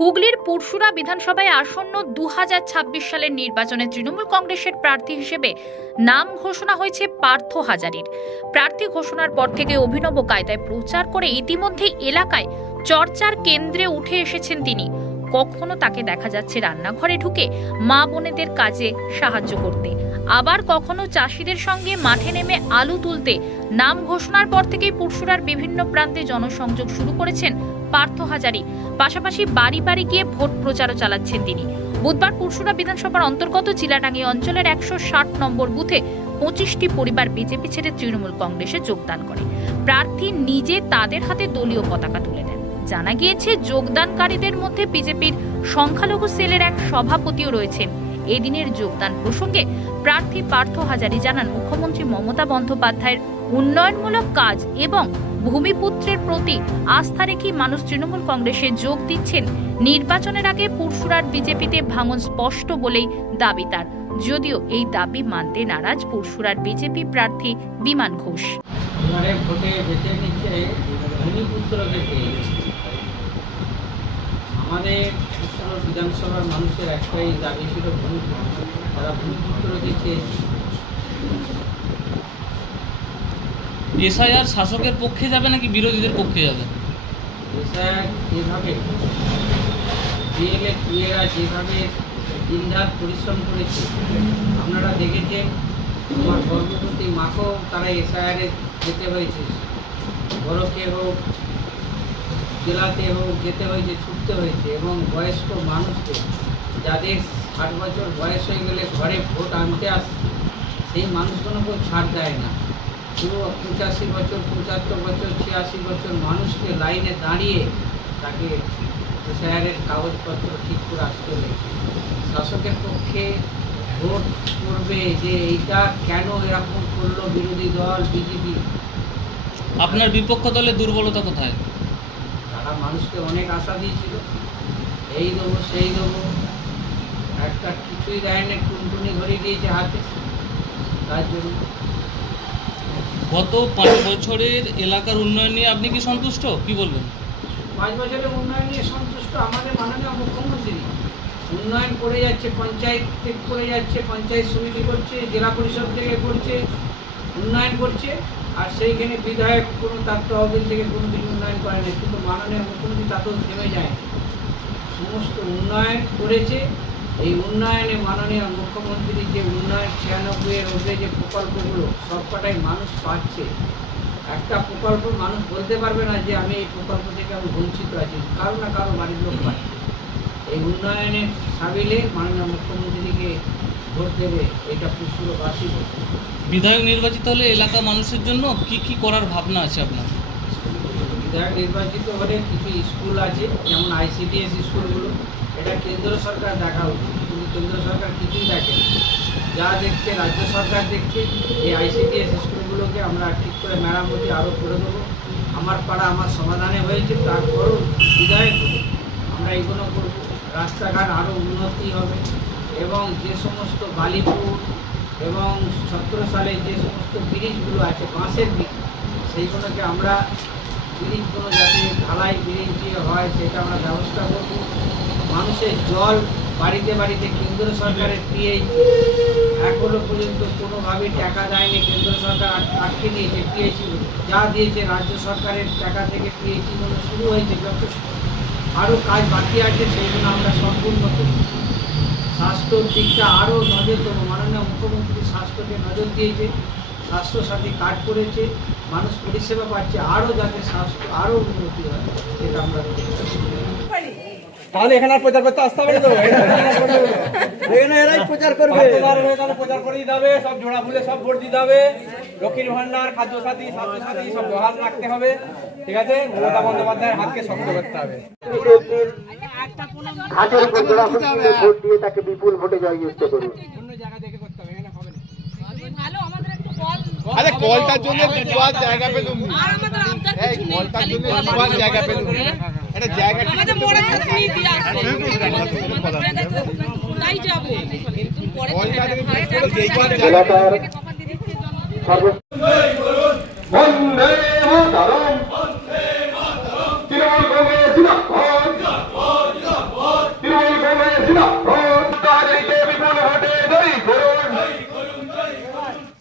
হুগলির পুরসুরা বিধানসভায় আসন্ন 2026 সালের নির্বাচনে তৃণমূল কংগ্রেসের প্রার্থী হিসেবে নাম ঘোষণা হয়েছে পার্থ হাজারীর। প্রার্থী ঘোষণার পর থেকে অভিনব কায়দায় প্রচার করে ইতিমধ্যে এলাকায় চর্চার কেন্দ্রে উঠে এসেছেন তিনি। কখনো তাকে দেখা যাচ্ছে রান্নাঘরে ঢুকে মা বোনেদের কাজে সাহায্য করতে, আবার কখনো চাষিদের সঙ্গে মাঠে নেমে আলু তুলতে। নাম ঘোষণার পর থেকেই পুরসুরার বিভিন্ন প্রান্তে জনসংযোগ শুরু করেছেন পার্থ হাজারী। পাশাপাশি বাড়ি বাড়ি গিয়ে ভোট প্রচারও চালাচ্ছেন তিনি। বুধবার পুরসুরা বিধানসভার অন্তর্গত চিলাডাঙ্গি অঞ্চলের 160 নম্বর বুথে 25টি পরিবার বিজেপি ছেড়ে তৃণমূল কংগ্রেসে যোগদান করে। প্রার্থী নিজে তাদের হাতে দলীয় পতাকা তুলে দেন। জানা গিয়েছে, যোগদানকারীদের মধ্যে বিজেপির সংখ্যালঘু সেলের এক সভাপতিও রয়েছেন। এই দিনের যোগদান প্রসঙ্গে প্রার্থী পার্থ হাজারী জানান, মুখ্যমন্ত্রী মমতা বন্দ্যোপাধ্যায়ের উন্নয়নমূলক কাজ এবং ভূমিপুত্রের প্রতি আস্থা রেখে মানুষ তৃণমূল কংগ্রেসে যোগ দিচ্ছেন। নির্বাচনের আগে পুরসুরার বিজেপিতে ভাঙন স্পষ্ট বলেই দাবি তার, যদিও এই দাবি মানতে নারাজ পুরসুরার বিজেপি প্রার্থী বিমান ঘোষ। আমাদের বিধানসভার মানুষের একটাই দাবি ছিল তারা ভূমিপুত্রকে চেয়েছে। এসআইআর শাসকের পক্ষে যাবে নাকি বিরোধীদের পক্ষে যাবে? এসআইআর যেভাবে বিএলএরা যেভাবে দিনরাত পরিশ্রম করেছে, আপনারা দেখেছেন। আমার গর্ভবতী মাকেও তারা এসআইআরে যেতে হয়েছে, বড়কে হোক জেলাতে হোক যেতে হয়েছে, ছুটতে হয়েছে। এবং বয়স্ক মানুষকে, যাদের 60 বছর বয়স হয়ে গেলে ঘরে ভোট আনতে আসছে, সেই মানুষগুলোকেও ছাড় দেয় না। পুরো 85 বছর, 75 বছর, 86 বছর মানুষকে লাইনে দাঁড়িয়ে তাকে এসআইআরের কাগজপত্র ঠিক করে আসতে হয়েছে। শাসকের পক্ষে ভোট করবে যে এইটা কেন এরকম করলো বিরোধী দল বিজেপি। আপনার বিপক্ষ দলের দুর্বলতা কোথায়? তারা মানুষকে অনেক আশা দিয়েছিল, এই দেবো সেই দেবো, একটা কিছুই দেয় না, টুনটুনি ধরে দিয়েছে হাতে। তার জন্য গত 5 বছরের এলাকার উন্নয়ন নিয়ে আপনি কি সন্তুষ্ট? কি বলবেন? 5 বছরের উন্নয়ন নিয়ে সন্তুষ্ট। আমাদের মাননীয় মুখ্যমন্ত্রী উন্নয়ন করে যাচ্ছে, পঞ্চায়েত থেকে করে যাচ্ছে, পঞ্চায়েত সমিতি করছে, জেলা পরিষদ থেকে করছে, উন্নয়ন করছে। আর সেইখানে বিধায়ক কোনো তার তহবিল থেকে কোনো কিছু উন্নয়ন করে না, কিন্তু মাননীয় মুখ্যমন্ত্রী তাতেও থেমে যায়। সমস্ত উন্নয়ন করেছে। এই উন্নয়নে মাননীয় মুখ্যমন্ত্রী যে উন্নয়ন 96-এর মধ্যে যে প্রকল্পগুলো সবকটাই মানুষ পাচ্ছে। একটা প্রকল্প মানুষ বলতে পারবে না যে আমি এই প্রকল্প থেকে আমি বঞ্চিত আছি, কারো না কারো বাড়ির লোক পাচ্ছে। এই উন্নয়নের সাবিলে মাননীয় মুখ্যমন্ত্রীকে ভোট দেবে, এটা পুরসুরবাসী করছে। বিধায়ক নির্বাচিত হলে এলাকা মানুষের জন্য কি কি করার ভাবনা আছে আপনার? বিধায়ক নির্বাচিত হলে কিছু স্কুল আছে, যেমন ICDS স্কুলগুলো, এটা কেন্দ্র সরকার দেখা উচিত, কিন্তু কেন্দ্র সরকার কিছুই দেখে না। যা দেখছে রাজ্য সরকার দেখছে। এই ICDS স্কুলগুলোকে আমরা ঠিক করে মেরামতি আরও করে দেবো। আমার পাড়া আমার সমাধানে হয়েছে, তারপরও বিধায়ক আমরা এগুলো করব। রাস্তাঘাট আরও উন্নতি হবে এবং যে সমস্ত বালিপুর এবং 17 সালে যে সমস্ত ব্রিজগুলো আছে, বাঁশের ব্রিজ, সেইগুলোকে আমরা ব্রিজগুলো যাতে ঢালাই ব্রিজ দিয়ে হয় সেটা আমরা ব্যবস্থা করব। মানুষের জল বাড়িতে বাড়িতে কেন্দ্র সরকারের পিএইচি এখনো পর্যন্ত কোনোভাবেই টাকা দেয়নি, কেন্দ্র সরকার আটকে দিয়েছে। পিএইচি যা দিয়েছে রাজ্য সরকারের টাকা থেকে পিএইচিগুলো শুরু হয়েছে, যথেষ্ট আরও কাজ বাকি আছে, সেইগুলো আমরা সম্পূর্ণ করি। স্বাস্থ্যর দিকটা আরও নজর দেবো। মাননীয় মুখ্যমন্ত্রী স্বাস্থ্যকে নজর দিয়েছে, স্বাস্থ্যসাথী কার্ড করেছে, মানুষ পরিষেবা পাচ্ছে। আরও যাতে স্বাস্থ্য আরও উন্নতি হয় সেটা আমরা তাহলে এখানে আর প্রচার করতে আসতে হবে তো, এখানে এরাই প্রচার করবে, প্রচার করেই যাবে। সব জোড়া ফুলে সব ভোট দিতে হবে। লক্ষ্মীর ভান্ডার, খাদ্যসাথী, স্বাস্থ্যসাথী সব বহাল রাখতে হবে। ঠিক আছে, মমতা বন্দ্যোপাধ্যায়ের হাতকে শক্ত করতে হবে। হাতের উপর জোড়া ফুলে ভোট দিয়ে তাকে বিপুল ভোটে জয়যুক্ত করুন। অন্য জায়গা থেকে করতে হবে, এখানে হবে না। আরে কলটার জন্য দুয়ার জায়গা পেলুম, এই কলটার জন্য দুয়ার জায়গা পেলুম, এটা জায়গা আমাদের মোড়ে ছাত্রী দিয়ে আসছে তাই যাব কলটা থেকে যেই বার এলাকার বন্দে মাতরম, তৃণমূল কংগ্রেস জিন্দাবাদ। না